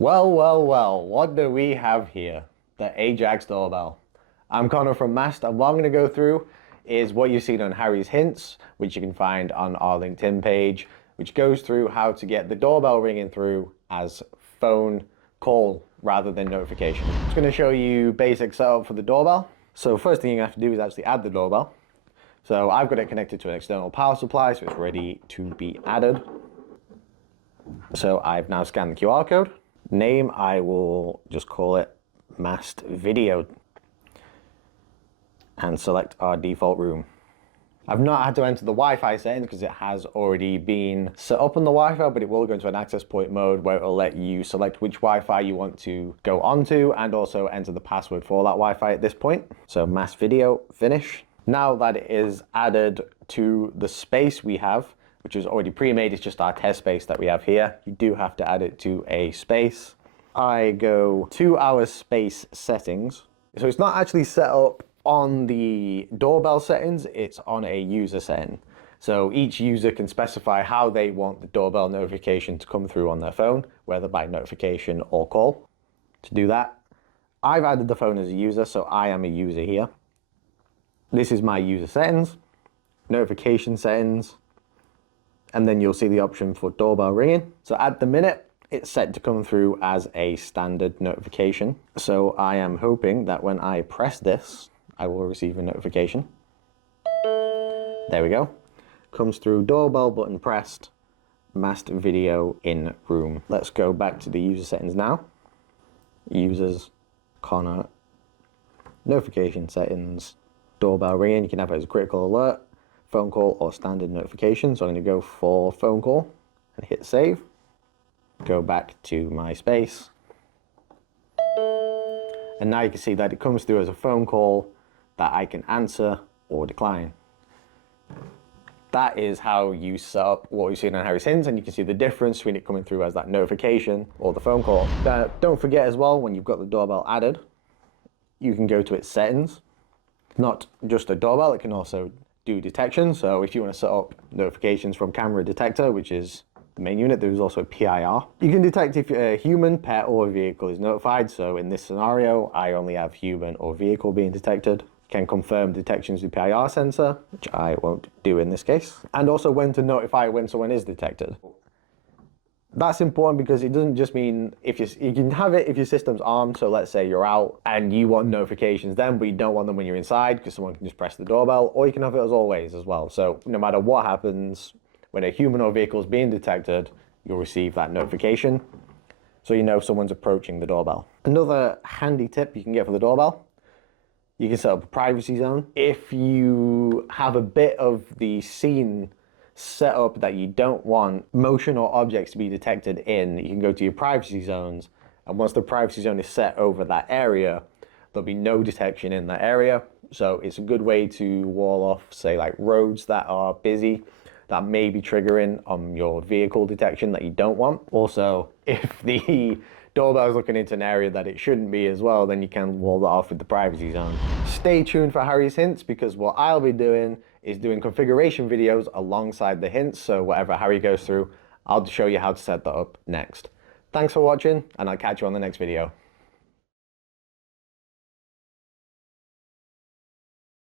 Well, what do we have here? The Ajax doorbell. I'm Connor from Mast, and what I'm going to go through is what you've seen on Harry's Hints, which you can find on our LinkedIn page, which goes through how to get the doorbell ringing through as phone call rather than notification. It's going to show you basic setup for the doorbell. So first thing you have to do is actually add the doorbell. So I've got it connected to an external power supply, so it's ready to be added. So I've now scanned the QR code. Name, I will just call it Mast Video and select our default room. I've not had to enter the Wi-Fi settings because it has already been set up on the Wi-Fi, but it will go into an access point mode where it will let you select which Wi-Fi you want to go onto and also enter the password for that Wi-Fi at this point. So Mast Video, finish. Now that it is added to the space we have, which is already pre-made, it's just our test space that we have here. You do have to add it to a space. I go to our space settings. So it's not actually set up on the doorbell settings, it's on a user setting. So each user can specify how they want the doorbell notification to come through on their phone, whether by notification or call. To do that, I've added the phone as a user, so I am a user here. This is my user settings, notification settings, and then you'll see the option for doorbell ringing. So at the minute, it's set to come through as a standard notification. So I am hoping that when I press this, I will receive a notification. There we go. Comes through, doorbell button pressed, Mast Video in room. Let's go back to the user settings now. Users, Connor, notification settings, doorbell ringing. You can have it as a critical alert, phone call, or standard notification. So I'm going to go for phone call and hit save. Go back to my space. And now you can see that it comes through as a phone call that I can answer or decline. That is how you set up what we've seen on Harry's Hints, and you can see the difference between it coming through as that notification or the phone call. Don't forget as well, when you've got the doorbell added, you can go to its settings. Not just a doorbell, it can also do detection. So if you want to set up notifications from camera detector, which is the main unit, there's also a PIR. You can detect if a human, pet, or vehicle is notified. So in this scenario, I only have human or vehicle being detected. Can confirm detections with PIR sensor, which I won't do in this case. And also when to notify when someone is detected. That's important because it doesn't just mean if you can have it if your system's armed. So let's say you're out and you want notifications then, but you don't want them when you're inside because someone can just press the doorbell, or you can have it as always as well. So no matter what happens, when a human or vehicle is being detected, you'll receive that notification. So you know someone's approaching the doorbell. Another handy tip you can get for the doorbell, you can set up a privacy zone. If you have a bit of the scene set up that you don't want motion or objects to be detected in, you can go to your privacy zones, and once the privacy zone is set over that area, there'll be no detection in that area. So it's a good way to wall off, say, like roads that are busy that may be triggering on your vehicle detection that you don't want. Also, if the doorbell is looking into an area that it shouldn't be as well, then you can wall that off with the privacy zone. Stay tuned for Harry's Hints, because what I'll be doing is doing configuration videos alongside the hints. So whatever Harry goes through, I'll show you how to set that up next. Thanks for watching, and I'll catch you on the next video.